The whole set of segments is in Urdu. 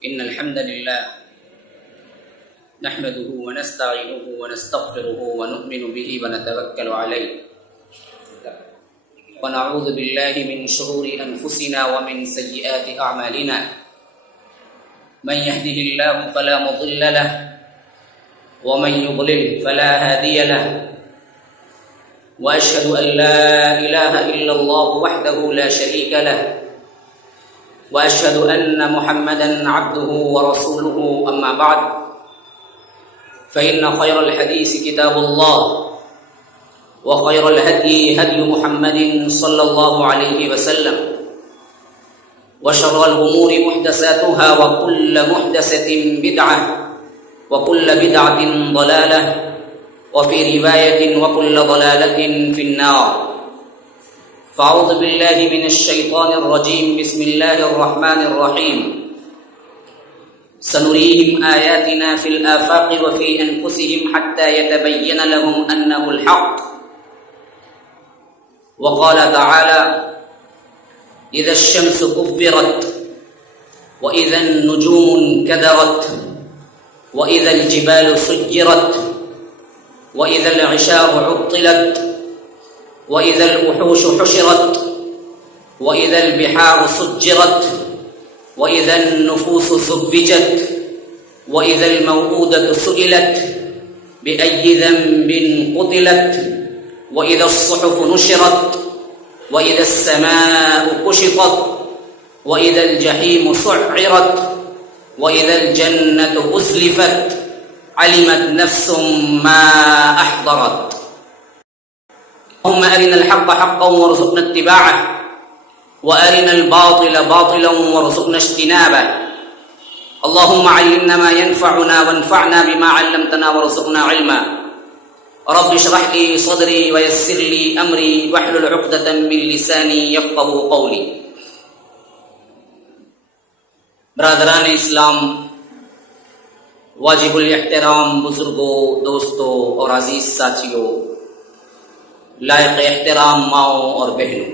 إن الحمد لله نحمده ونستعينه ونستغفره ونؤمن به ونتوكل عليه ونعوذ بالله من شرور أنفسنا ومن سيئات أعمالنا من يهده الله فلا مضل له ومن يضلل فلا هادي له وأشهد أن لا إله إلا الله وحده لا شريك له وأشهد أن محمدًا عبده ورسوله أما بعد فإن خير الحديث كتاب الله وخير الهدي هدي محمد صلى الله عليه وسلم وشر الأمور محدثاتها وكل محدثة بدعة وكل بدعة ضلالة وفي رواية وكل ضلالة في النار فأعوذ بالله من الشيطان الرجيم بسم الله الرحمن الرحيم سنريهم آياتنا في الآفاق وفي أنفسهم حتى يتبين لهم أنه الحق وقال تعالى إذا الشمس كبرت وإذا النجوم انكدرت وإذا الجبال سجرت وإذا العشار عطلت وإذا الوحوش حشرت وإذا البحار سجرت وإذا النفوس زوجت وإذا الموءودة سئلت بأي ذنب قتلت وإذا الصحف نشرت وإذا السماء كشطت وإذا الجحيم سعرت وإذا الجنة أزلفت علمت نفس ما أحضرت اللهم أرنا الحق حقا وارزقنا اتباعه وأرنا الباطل باطلا وارزقنا اجتنابه اللهم علمنا ما ينفعنا وانفعنا بما علمتنا وارزقنا علما رب اشرح لي صدري ويسر لي أمري واحلل عقدة من لساني يفقهوا قولي. برادران اسلام، واجب الاحترام بزرگوں، دوستوں اور عزیز ساتھیوں، لائق احترام ماؤں اور بہنوں،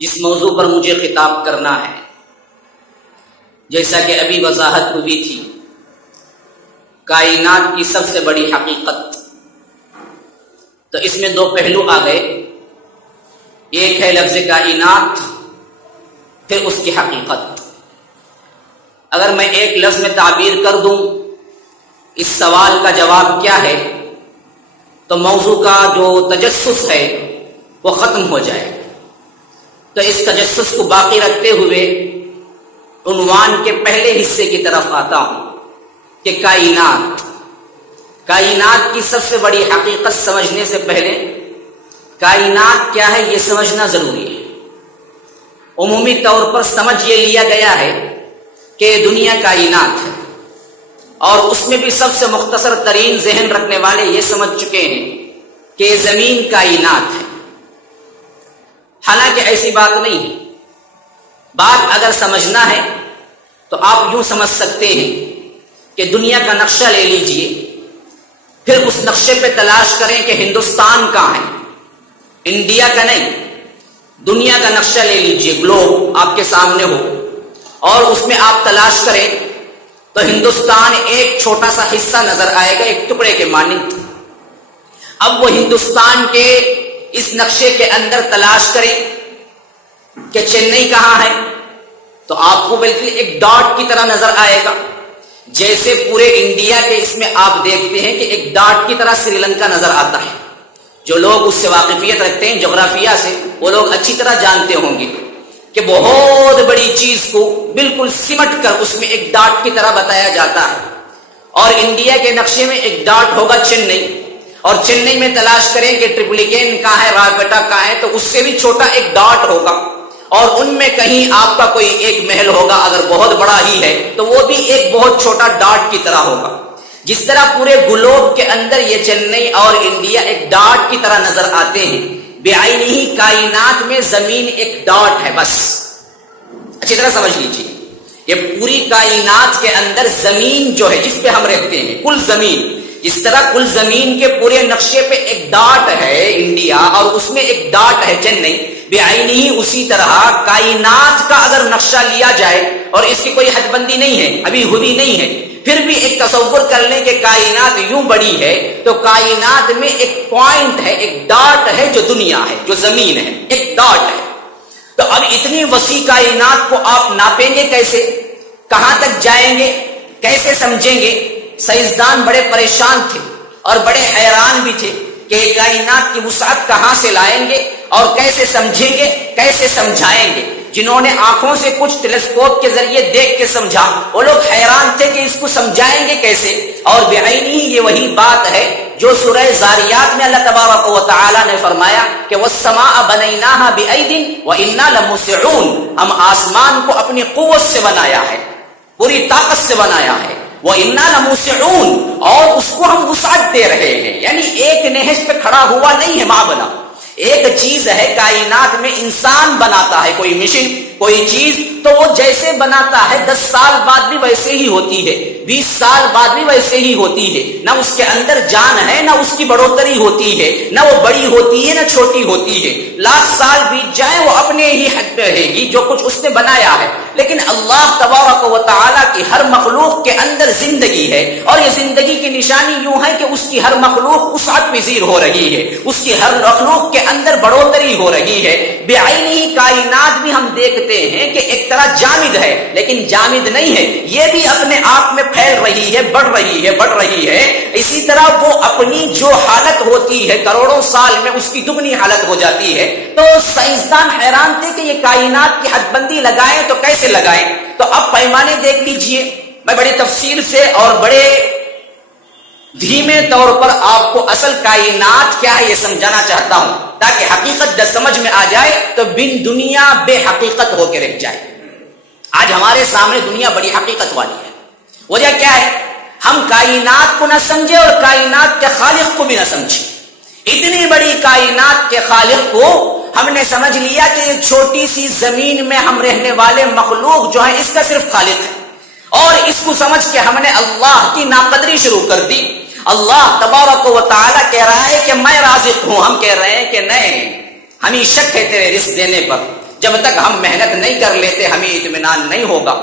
جس موضوع پر مجھے خطاب کرنا ہے، جیسا کہ ابھی وضاحت ہوئی تھی، کائنات کی سب سے بڑی حقیقت، تو اس میں دو پہلو آ گئے، ایک ہے لفظ کائنات، پھر اس کی حقیقت. اگر میں ایک لفظ میں تعبیر کر دوں اس سوال کا جواب کیا ہے، تو موضوع کا جو تجسس ہے وہ ختم ہو جائے. تو اس تجسس کو باقی رکھتے ہوئے عنوان کے پہلے حصے کی طرف آتا ہوں کہ کائنات کی سب سے بڑی حقیقت سمجھنے سے پہلے کائنات کیا ہے یہ سمجھنا ضروری ہے. عمومی طور پر سمجھ یہ لیا گیا ہے کہ دنیا کائنات ہے، اور اس میں بھی سب سے مختصر ترین ذہن رکھنے والے یہ سمجھ چکے ہیں کہ زمین کائنات ہے. حالانکہ ایسی بات نہیں ہے. بات اگر سمجھنا ہے تو آپ یوں سمجھ سکتے ہیں کہ دنیا کا نقشہ لے لیجئے، پھر اس نقشے پہ تلاش کریں کہ ہندوستان کہاں ہے، انڈیا کا نہیں، دنیا کا نقشہ لے لیجئے، گلوب آپ کے سامنے ہو، اور اس میں آپ تلاش کریں تو ہندوستان ایک چھوٹا سا حصہ نظر آئے گا، ایک ٹکڑے کے مانند. اب وہ ہندوستان کے اس نقشے کے اندر تلاش کریں کہ چنئی کہاں ہے، تو آپ کو بالکل ایک ڈاٹ کی طرح نظر آئے گا، جیسے پورے انڈیا کے اس میں آپ دیکھتے ہیں کہ ایک ڈاٹ کی طرح سری لنکا نظر آتا ہے. جو لوگ اس سے واقفیت رکھتے ہیں جغرافیہ سے، وہ لوگ اچھی طرح جانتے ہوں گے کہ بہت بڑی چیز کو بالکل سمٹ کر اس میں ایک ڈاٹ کی طرح بتایا جاتا ہے. اور انڈیا کے نقشے میں ایک ڈاٹ ہوگا چنئی، اور چنئی میں تلاش کریں کہ ٹریپلیکین کہاں ہے، رائپیٹا کہاں ہے، تو اس سے بھی چھوٹا ایک ڈاٹ ہوگا، اور ان میں کہیں آپ کا کوئی ایک محل ہوگا، اگر بہت بڑا ہی ہے تو وہ بھی ایک بہت چھوٹا ڈاٹ کی طرح ہوگا. جس طرح پورے گلوب کے اندر یہ چنئی اور انڈیا ایک ڈاٹ کی طرح نظر آتے ہیں، بعینہ ہی کائنات میں زمین ایک ڈاٹ ہے. بس اچھی طرح سمجھ لیجیے، یہ پوری کائنات کے اندر زمین جو ہے جس پہ ہم رہتے ہیں، کل زمین، اس طرح کل زمین کے پورے نقشے پہ ایک ڈاٹ ہے انڈیا، اور اس میں ایک ڈاٹ ہے چنئی، بعینی اسی طرح کائنات کا اگر نقشہ لیا جائے اور اس کی کوئی حد بندی نہیں ہے، ابھی ہوئی نہیں ہے، پھر بھی ایک تصور کر لیں کہ کائنات یوں بڑی ہے تو کائنات میں ایک پوائنٹ ہے، ایک ڈاٹ ہے جو دنیا ہے، جو زمین ہے، ایک ڈاٹ ہے. تو اب اتنی وسیع کائنات کو آپ ناپیں گے کیسے؟ کہاں تک جائیں گے؟ کیسے سمجھیں گے؟ سائنسدان بڑے پریشان تھے اور بڑے حیران بھی تھے کہ کائنات کی وسعت کہاں سے لائیں گے اور کیسے سمجھیں گے، کیسے سمجھائیں گے. جنہوں نے آنکھوں سے کچھ ٹیلیسکوپ کے ذریعے دیکھ کے سمجھا وہ لوگ حیران تھے کہ اس کو سمجھائیں گے کیسے. اور بعینی یہ وہی بات ہے جو سورہ زاریات میں اللہ تبارک و تعالی نے فرمایا کہ والسماء بنیناها بأید وإنا لموسعون، ہم آسمان کو اپنی قوت سے بنایا ہے، پوری طاقت سے بنایا ہے. وَإِنَّا لَمُوسِعُونَ، اور اس کو ہم وسعت دے رہے ہیں. یعنی ایک نہج پہ کھڑا ہوا نہیں ہے معاملہ. ایک چیز ہے کائنات میں انسان بناتا ہے کوئی مشین، کوئی چیز، تو وہ جیسے بناتا ہے 10 سال بعد بھی ویسے ہی ہوتی ہے، 20 سال بعد بھی ویسے ہی ہوتی ہے. نہ اس کے اندر جان ہے، نہ اس کی بڑھوتری ہوتی ہے، نہ وہ بڑی ہوتی ہے نہ چھوٹی ہوتی ہے. لاکھ سال بیت جائیں وہ اپنے ہی حد پہ رہے گی جو کچھ اس نے بنایا ہے. لیکن اللہ تبارک و تعالیٰ کی ہر مخلوق کے اندر زندگی ہے، اور یہ زندگی کی نشانی یوں ہے کہ اس کی ہر مخلوق وسعت پذیر ہو رہی ہے، اس کی ہر مخلوق کے اندر بڑھوتری ہو رہی ہے. بعینی کائنات بھی ہم دیکھتے ہیں کہ ایک طرح جامد ہے، لیکن جامد نہیں ہے، یہ بھی اپنے آپ میں پھیل رہی ہے، بڑھ رہی ہے، بڑھ رہی ہے. اسی طرح وہ اپنی جو حالت ہوتی ہے کروڑوں سال میں اس کی دگنی حالت ہو جاتی ہے. تو سائنسدان حیران تھے کہ یہ کائنات کی حد بندی لگائیں تو کیسے لگائیں. تو اب پیمانے دیکھ لیجئے. میں بڑی تفصیل سے اور بڑے دھیمے طور پر آپ کو اصل کائنات کیا ہے یہ سمجھانا چاہتا ہوں تاکہ حقیقت جب سمجھ میں آ جائے تو بن دنیا بے حقیقت ہو کے رہ جائے. آج ہمارے سامنے دنیا بڑی حقیقت والی ہے. وجہ کیا ہے؟ ہم کائنات کو نہ سمجھے اور کائنات کے خالق کو بھی نہ سمجھے. اتنی بڑی کائنات کے خالق کو ہم نے سمجھ لیا کہ یہ چھوٹی سی زمین میں ہم رہنے والے مخلوق جو ہے اس کا صرف خالق ہے، اور اس کو سمجھ کے ہم نے اللہ کی ناقدری شروع کر دی. اللہ تبارک و تعالیٰ کہہ رہا ہے کہ میں رازق ہوں، ہم کہہ رہے ہیں کہ نہیں، ہمیں شک ہے تیرے رزق دینے پر، جب تک ہم محنت نہیں کر لیتے ہمیں اطمینان نہیں ہوگا.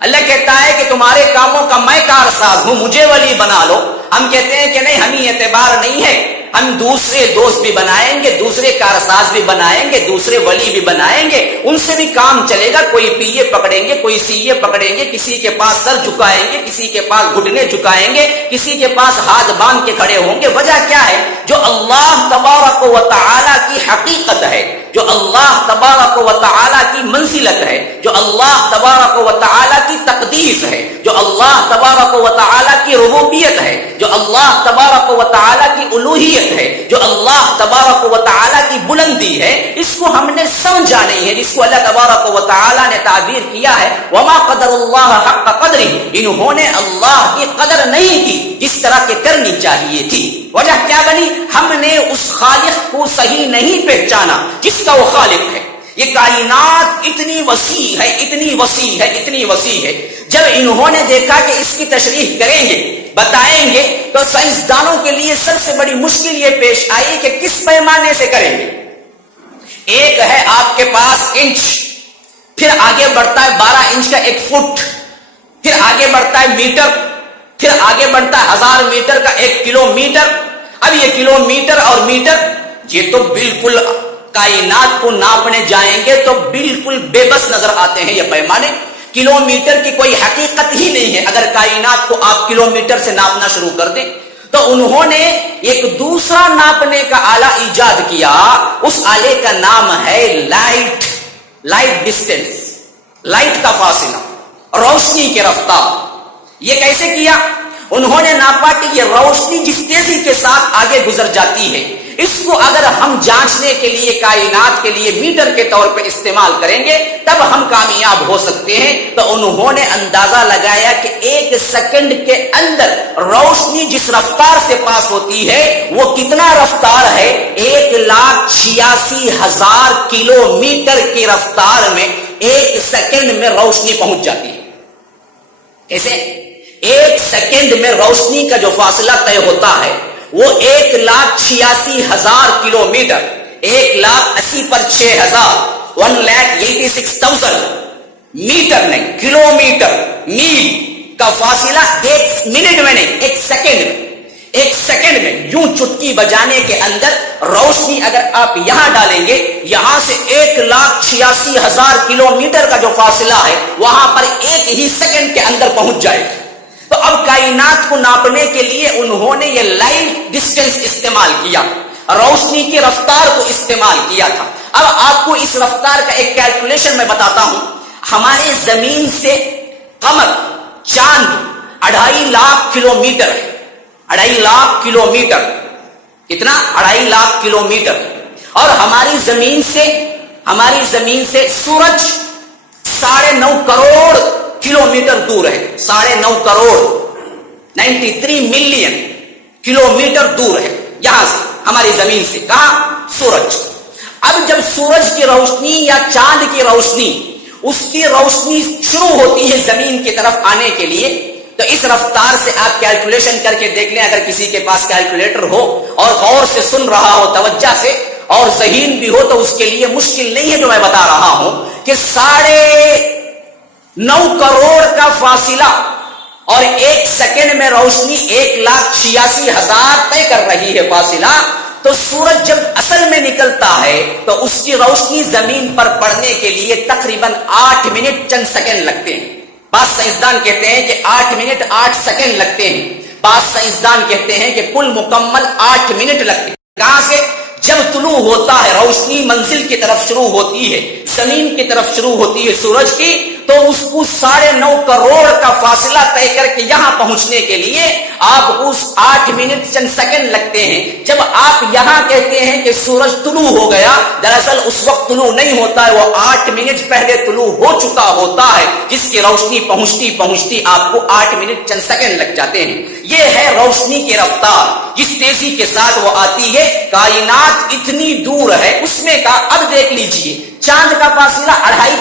اللہ کہتا ہے کہ تمہارے کاموں کا میں کارساز ہوں، مجھے ولی بنا لو. ہم کہتے ہیں کہ نہیں، ہمیں اعتبار نہیں ہے، ہم دوسرے دوست بھی بنائیں گے، دوسرے کارساز بھی بنائیں گے، دوسرے ولی بھی بنائیں گے، ان سے بھی کام چلے گا. کوئی پیے پکڑیں گے، کوئی سیے پکڑیں گے، کسی کے پاس سر جھکائیں گے، کسی کے پاس گھٹنے جھکائیں گے، کسی کے پاس ہاتھ باندھ کے کھڑے ہوں گے. وجہ کیا ہے؟ جو اللہ تبارک و تعالی کی حقیقت ہے، جو اللہ تبارک و تعالی کی منزلت ہے، جو اللہ تبارک و تعالی کی تقدیس ہے، جو اللہ تبارک و تعالی کی ربوبیت ہے، جو اللہ تبارک و تعالی کی الوہیت ہے، جو اللہ تبارک و تعالی کی بلندی ہے، اس کو ہم نے سمجھا نہیں ہے. جس کو اللہ تبارک و تعالی نے تعبیر کیا ہے وما قدر اللہ حق قدرہ، انہوں نے اللہ کی قدر نہیں کی جس طرح کہ کرنی چاہیے تھی. وجہ کیا بنی؟ ہم نے اس خالق کو صحیح نہیں پہچانا جس کا وہ خالق ہے. یہ کائنات اتنی وسیع ہے، اتنی وسیع ہے، اتنی وسیع ہے. جب انہوں نے دیکھا کہ اس کی تشریح کریں گے، بتائیں گے، تو سائنسدانوں کے لیے سب سے بڑی مشکل یہ پیش آئی کہ کس پیمانے سے کریں گے. ایک ہے آپ کے پاس انچ، پھر آگے بڑھتا ہے 12 انچ کا 1 فٹ، پھر آگے بڑھتا ہے میٹر، پھر آگے بڑھتا ہے 1000 میٹر کا 1 کلومیٹر. اب یہ کلومیٹر اور میٹر یہ تو بالکل کائنات کو ناپنے جائیں گے تو بالکل بے بس نظر آتے ہیں یہ پیمانے. کلومیٹر کی کوئی حقیقت ہی نہیں ہے اگر کائنات کو آپ کلومیٹر سے ناپنا شروع کر دیں. تو انہوں نے ایک دوسرا ناپنے کا آلہ ایجاد کیا. اس آلے کا نام ہے لائٹ ڈسٹینس، لائٹ کا فاصلہ، روشنی کی رفتار. یہ کیسے کیا؟ انہوں نے ناپا کہ یہ روشنی جس تیزی کے ساتھ آگے گزر جاتی ہے، اس کو اگر ہم جانچنے کے لیے کائنات کے لیے میٹر کے طور پہ استعمال کریں گے تب ہم کامیاب ہو سکتے ہیں. تو انہوں نے اندازہ لگایا کہ 1 سیکنڈ کے اندر روشنی جس رفتار سے پاس ہوتی ہے وہ کتنا رفتار ہے؟ 1,86,000 کلومیٹر کی رفتار میں 1 سیکنڈ میں روشنی پہنچ جاتی ہے. کیسے؟ 1 سیکنڈ میں روشنی کا جو فاصلہ طے ہوتا ہے وہ 1,86,000 کلومیٹر. 1,80,000 پر 6,000 1,86,000 میٹر نہیں، کلومیٹر، میل کا فاصلہ 1 منٹ میں نہیں، 1 سیکنڈ میں، 1 سیکنڈ میں یوں چٹکی بجانے کے اندر روشنی اگر آپ یہاں ڈالیں گے، یہاں سے 1,86,000 کلومیٹر کا جو فاصلہ ہے وہاں پر 1 ہی سیکنڈ کے اندر پہنچ جائے گا۔ تو اب کائنات کو ناپنے کے لیے انہوں نے یہ لائٹ ڈسٹینس استعمال کیا، روشنی کی رفتار کو استعمال کیا تھا۔ اب آپ کو اس رفتار کا ایک کیلکولیشن میں بتاتا ہوں۔ ہمارے زمین سے قمر، چاند 2.5 لاکھ کلومیٹر ہے، 2.5 لاکھ کلومیٹر، کتنا؟ 2.5 لاکھ کلومیٹر۔ اور ہماری زمین سے سورج 9.5 کروڑ کلومیٹر دور ہے، 9.5 کروڑ 93 ملین کلومیٹر دور ہے یہاں سے، ہماری زمین سے۔ کہاں؟ سورج۔ اب جب سورج کی روشنی یا چاند کی روشنی، اس کی روشنی شروع ہوتی ہے زمین کی طرف آنے کے لیے، تو اس رفتار سے آپ کیلکولیشن کر کے دیکھ لیں، اگر کسی کے پاس کیلکولیٹر ہو اور غور سے سن رہا ہو، توجہ سے، اور ذہین بھی ہو، تو اس کے لیے مشکل نہیں ہے جو میں بتا رہا ہوں کہ 9.5 کروڑ کا فاصلہ اور 1 سیکنڈ میں روشنی 1,86,000 طے کر رہی ہے فاصلہ۔ تو سورج جب اصل میں نکلتا ہے تو اس کی روشنی زمین پر پڑنے کے لیے تقریباً 8 منٹ چند سیکنڈ لگتے ہیں۔ بعض سائنسدان کہتے ہیں کہ 8 منٹ 8 سیکنڈ لگتے ہیں، بعض سائنسدان کہتے ہیں کہ کل مکمل 8 منٹ لگتے ہیں۔ کہاں سے؟ جب طلوع ہوتا ہے، روشنی منزل کی طرف شروع ہوتی ہے، زمین کی طرف شروع ہوتی ہے سورج کی، تو اس کو 9.5 کروڑ کا فاصلہ طے کر کے یہاں پہنچنے کے لیے آپ کو 8 منٹ چند سیکنڈ لگتے ہیں۔ جب آپ یہاں کہتے ہیں کہ سورج طلوع ہو گیا، دراصل اس وقت طلوع نہیں ہوتا ہے، وہ 8 منٹ پہلے طلوع ہو چکا ہوتا ہے، جس کی روشنی پہنچتی آپ کو 8 منٹ چند سیکنڈ لگ جاتے ہیں۔ یہ ہے روشنی کی رفتار، جس تیزی کے ساتھ وہ آتی ہے۔ کائنات اتنی دور ہے، اس میں کا اب دیکھ لیجئے، چاند کا فاصلہ 2.5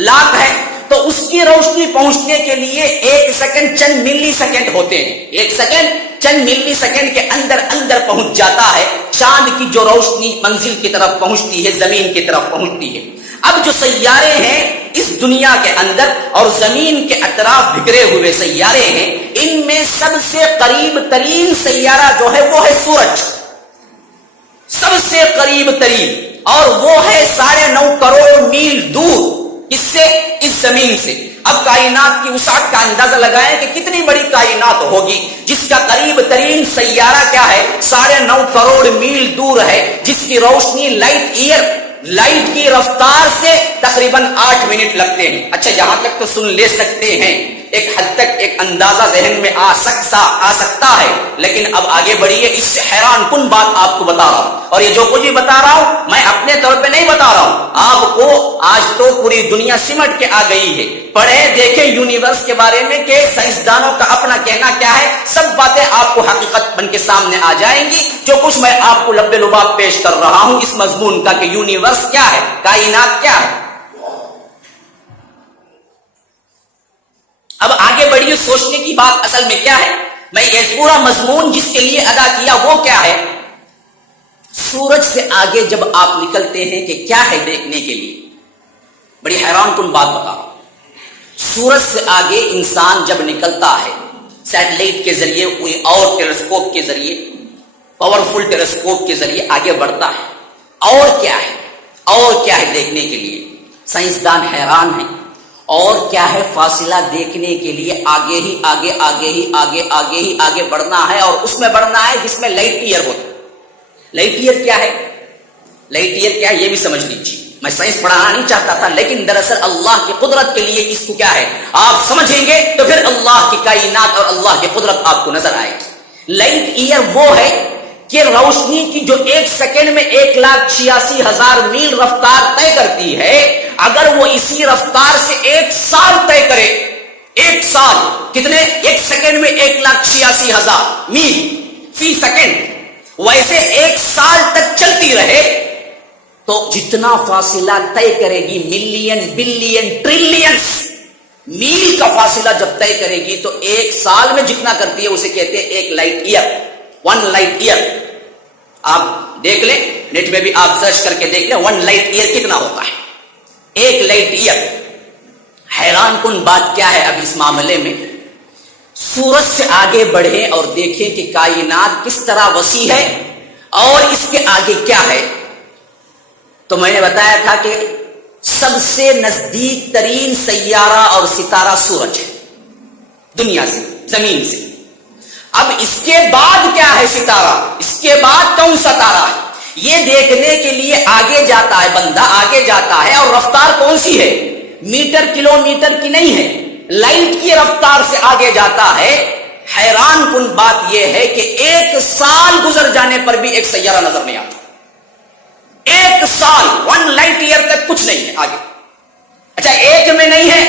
لاکھ ہے، تو اس کی روشنی پہنچنے کے لیے 1 سیکنڈ چند ملی سیکنڈ ہوتے ہیں، 1 سیکنڈ چند ملی سیکنڈ کے اندر پہنچ جاتا ہے چاند کی جو روشنی منزل کی طرف پہنچتی ہے، زمین کی طرف پہنچتی ہے۔ اب جو سیارے ہیں اس دنیا کے اندر اور زمین کے اطراف بکھرے ہوئے سیارے ہیں، ان میں سب سے قریب ترین سیارہ جو ہے وہ ہے سورج، سب سے قریب ترین، اور وہ ہے 9.5 کروڑ میل دور، اس سے، اس زمین سے۔ اب کائنات کی وسعت کا اندازہ لگائیں کہ کتنی بڑی کائنات ہوگی جس کا قریب ترین سیارہ کیا ہے؟ 9.5 کروڑ میل دور ہے، جس کی روشنی لائٹ کی رفتار سے تقریباً 8 منٹ لگتے ہیں۔ اچھا، یہاں تک تو سن لے سکتے ہیں، ایک حد تک ایک اندازہ ذہن میں آ سکتا ہے، لیکن اب آگے بڑھیے، اس سے حیران کن بات آپ کو بتا رہا ہوں، اور یہ جو کچھ بھی بتا رہا ہوں میں اپنے طور پہ نہیں بتا رہا ہوں، آپ کو آج تو پوری دنیا سمٹ کے آ گئی ہے۔ پڑھے دیکھیں یونیورس کے بارے میں کہ سائنسدانوں کا اپنا کہنا کیا ہے، سب باتیں آپ کو حقیقت بن کے سامنے آ جائیں گی۔ جو کچھ میں آپ کو لب لباب پیش کر رہا ہوں اس مضمون کا کہ یونیورس کیا ہے، کائنات کیا ہے۔ اب آگے بڑھیے، سوچنے کی بات اصل میں کیا ہے، میں یہ پورا مضمون جس کے لیے ادا کیا وہ کیا ہے؟ سورج سے آگے جب آپ نکلتے ہیں کہ کیا ہے دیکھنے کے لیے، بڑی حیران کن بات بتا رہا ہوں۔ سورج سے آگے انسان جب نکلتا ہے سیٹلائٹ کے ذریعے، کوئی اور ٹیلیسکوپ کے ذریعے، پاورفل ٹیلیسکوپ کے ذریعے آگے بڑھتا ہے، اور کیا ہے دیکھنے کے لیے؟ سائنسدان حیران ہیں، اور کیا ہے فاصلہ دیکھنے کے لیے آگے بڑھنا ہے، اور اس میں بڑھنا ہے جس میں لائٹ ایئر ہوتا ہے۔ لائٹ ایئر کیا ہے؟ لائٹ ایئر کیا ہے یہ بھی سمجھ لیجیے، میں سائنس پڑھانا نہیں چاہتا تھا، لیکن دراصل اللہ کی قدرت کے لیے اس کو کیا ہے آپ سمجھیں گے تو پھر اللہ کی کائنات اور اللہ کی قدرت آپ کو نظر آئے گی۔ لائٹ ایئر وہ ہے کہ روشنی کی جو 1 سیکنڈ میں 1,86,000 میل رفتار طے کرتی ہے، اگر وہ اسی رفتار سے 1 سال طے کرے، 1 سال کتنے؟ 1 سیکنڈ میں 1,86,000 میل فی سیکنڈ، ویسے 1 سال تک چلتی رہے تو جتنا فاصلہ طے کرے گی، ملین، بلین، ٹریلینز میل کا فاصلہ جب طے کرے گی تو 1 سال میں جتنا کرتی ہے اسے کہتے ہیں 1 لائٹ ایئر، 1 لائٹ ایئر۔ آپ دیکھ لیں نیٹ میں بھی آپ سرچ کر کے دیکھ لیں 1 لائٹ ایئر کتنا ہوتا ہے، 1 لائٹ ایئر۔ حیران کن بات کیا ہے اب اس معاملے میں، سورج سے آگے بڑھیں اور دیکھیں کہ کائنات کس طرح وسیع ہے اور اس کے آگے کیا ہے۔ تو میں نے بتایا تھا کہ سب سے نزدیک ترین سیارہ اور ستارہ سورج ہے دنیا سے، زمین سے۔ اب اس کے بعد کیا ہے ستارہ، اس کے بعد کون سا تارہ ہے، یہ دیکھنے کے لیے آگے جاتا ہے بندہ، آگے جاتا ہے، اور رفتار کون سی ہے، میٹر کلومیٹر کی نہیں ہے، لائٹ کی رفتار سے آگے جاتا ہے۔ حیران کن بات یہ ہے کہ 1 سال گزر جانے پر بھی ایک سیارہ نظر نہیں آتا، 1 سال 1 لائٹ ایئر تک کچھ نہیں ہے آگے۔ اچھا 1 میں نہیں ہے،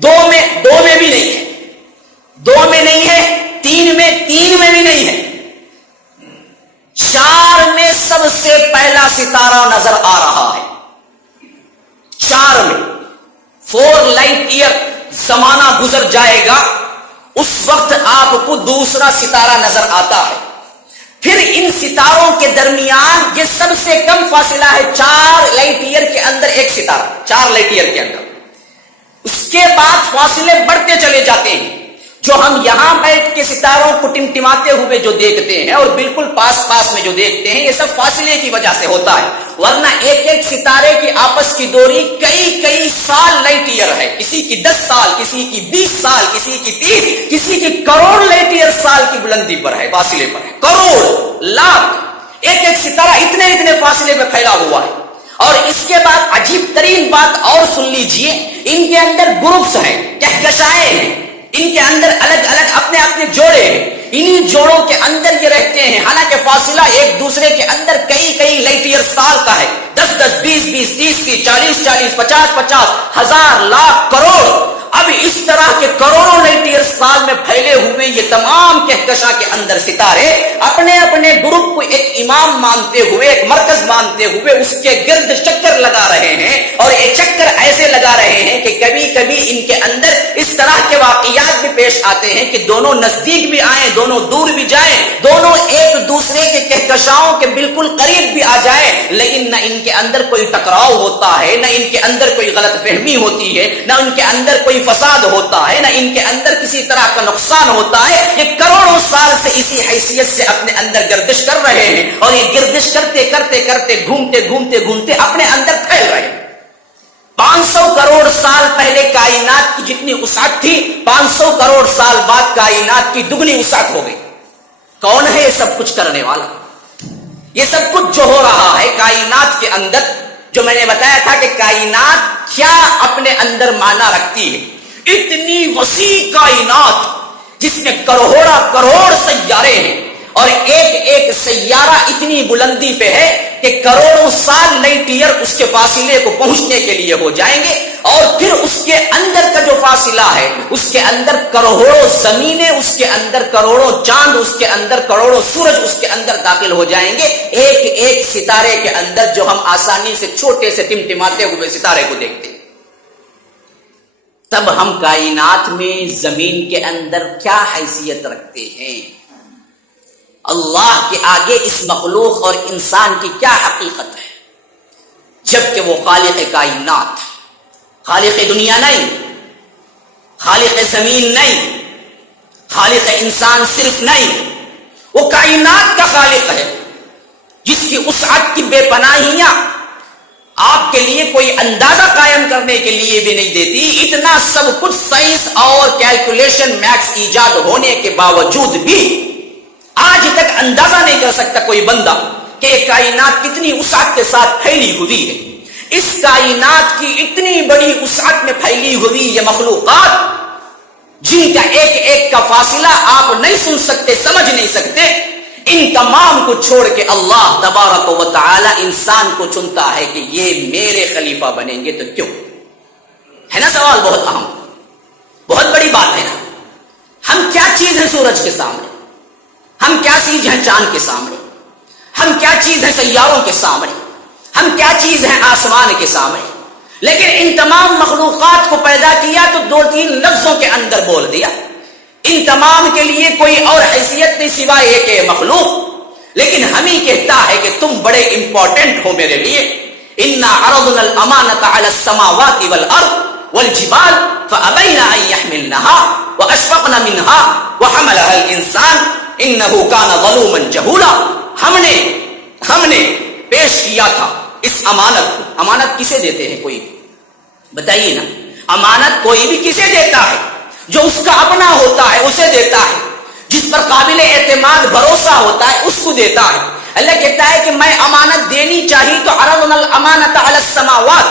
2 میں بھی نہیں ہے، 2 میں نہیں ہے، 3 میں بھی نہیں ہے، 4 میں سب سے پہلا ستارہ نظر آ رہا ہے، 4 میں 4 لائٹ ایئر زمانہ گزر جائے گا، اس وقت آپ کو دوسرا ستارہ نظر آتا ہے۔ پھر ان ستاروں کے درمیان یہ سب سے کم فاصلہ ہے، 4 لائٹ ایئر کے اندر ایک ستارہ، 4 لائٹ ایئر کے اندر۔ اس کے بعد فاصلے بڑھتے چلے جاتے ہیں، جو ہم یہاں بیٹھ کے ستاروں کو ٹمٹماتے ہوئے جو دیکھتے ہیں اور بالکل پاس میں جو دیکھتے ہیں، یہ سب فاصلے کی وجہ سے ہوتا ہے، ورنہ ایک ستارے کی آپس کی دوری کئی سال لائٹ ایئر ہے، کسی کی 10 سال، کسی کی 20 سال، کسی کی 30، کسی کی کروڑ لائٹ ایئر سال کی بلندی پر ہے، فاصلے پر ہے، کروڑ لاکھ، ایک ستارہ اتنے فاصلے پہ پھیلا ہوا ہے۔ اور اس کے بعد عجیب ترین بات اور سن لیجئے، ان کے اندر گروپس ہیں، کہکشائیں ہیں، ان کے اندر الگ اپنے جوڑے ہیں، انہی جوڑوں کے اندر یہ رہتے ہیں، حالانکہ فاصلہ ایک دوسرے کے اندر کئی لائٹ ایئر سال کا ہے، 10 20 30 40 50 ہزار لاکھ کروڑ۔ اب اس طرح کے کروڑوں لائٹ ایئر سال میں پھیلے ہوئے یہ تمام کہکشاں کے اندر ستارے اپنے گروپ کو ایک امام مانتے ہوئے، ایک مرکز مانتے ہوئے اس کے گرد چکر لگا رہے ہیں، اور یہ چکر ایسے لگا رہے ہیں کہ کبھی ان کے اندر اس طرح کے واقعات بھی پیش آتے ہیں کہ دونوں نزدیک بھی آئیں، دونوں دور بھی جائیں، دونوں ایک دوسرے کے کہکشاؤں کے بالکل قریب بھی آ جائیں، لیکن نہ ان کے اندر کوئی ٹکراؤ ہوتا ہے، نہ ان کے اندر کوئی غلط فہمی ہوتی ہے، نہ ان کے اندر کوئی فساد ہوتا ہے، نہ ان کے اندر کسی طرح کا نقصان ہوتا ہے۔ یہ کروڑوں سال سے اسی حیثیت سے اپنے اندر گردش کر رہے ہیں، اور یہ گردش کرتے گھومتے اپنے اندر پھیل رہے ہیں۔ 500 کروڑ سال پہلے کائنات کی جتنی وسعت تھی، 500 کروڑ سال بعد کائنات کی دگنی وسعت ہو گئی۔ کون ہے یہ سب کچھ کرنے والا؟ یہ سب کچھ جو ہو رہا ہے کائنات کے اندر، جو میں نے بتایا تھا کہ کائنات کیا اپنے اندر معنی رکھتی ہے، اتنی وسیع کائنات جس میں کروڑ سیارے ہیں، اور ایک سیارہ اتنی بلندی پہ ہے کہ کروڑوں سال لائٹ ایئر اس کے فاصلے کو پہنچنے کے لیے ہو جائیں گے، اور پھر اس کے اندر کا جو فاصلہ ہے، اس کے اندر کروڑوں زمینیں، اس کے اندر کروڑوں چاند، اس کے اندر کروڑوں سورج اس کے اندر داخل ہو جائیں گے، ایک ستارے کے اندر، جو ہم آسانی سے چھوٹے سے ٹمٹماتے ہوئے ستارے کو دیکھتے ہیں۔ تب ہم کائنات میں زمین کے اندر کیا حیثیت رکھتے ہیں، اللہ کے آگے اس مخلوق اور انسان کی کیا حقیقت ہے، جبکہ وہ خالق کائنات، خالق دنیا نہیں، خالق زمین نہیں، خالق انسان صرف نہیں، وہ کائنات کا خالق ہے، جس کی وسعت کی بے پناہیاں آپ کے لیے کوئی اندازہ قائم کرنے کے لیے بھی نہیں دیتی۔ اتنا سب کچھ سائنس اور کیلکولیشن میتھس ایجاد ہونے کے باوجود بھی آج تک اندازہ نہیں کر سکتا کوئی بندہ کہ یہ کائنات کتنی وسعت کے ساتھ پھیلی ہوئی ہے۔ اس کائنات کی اتنی بڑی وسعت میں پھیلی ہوئی یہ مخلوقات، جن کا ایک کا فاصلہ آپ نہیں سن سکتے، سمجھ نہیں سکتے، ان تمام کو چھوڑ کے اللہ تبارک و تعالی انسان کو چنتا ہے کہ یہ میرے خلیفہ بنیں گے، تو کیوں؟ ہے نا سوال بہت اہم، بہت بڑی بات ہے نا۔ ہم کیا چیز ہیں سورج کے سامنے، ہم کیا چیز ہیں چاند کے سامنے، ہم کیا چیز ہیں سیاروں کے سامنے، ہم کیا چیز ہیں آسمان کے سامنے، لیکن ان تمام مخلوقات کو پیدا کیا تو 2-3 لفظوں کے اندر بول دیا۔ ان تمام کے لیے کوئی اور حیثیت نہیں سوائے کہ مخلوق، لیکن ہم ہی کہتا ہے کہ تم بڑے امپورٹنٹ ہو میرے لیے. انا عرضنا الامانۃ علی السماوات والارض والجبال فابین ان یحملنها واشفقن منها وحملها الانسان انه كان ظلوما جہولا. ہم نے پیش کیا تھا اس امانت کو. امانت کسے دیتے ہیں؟ کوئی بتائیے نا. امانت کوئی بھی کسے دیتا ہے؟ جو اس کا اپنا ہوتا ہے اسے دیتا ہے، جس پر قابل اعتماد بھروسہ ہوتا ہے اس کو دیتا ہے. اللہ کہتا ہے کہ میں امانت دینی چاہیے تو عرضنا الامانۃ علی السماوات،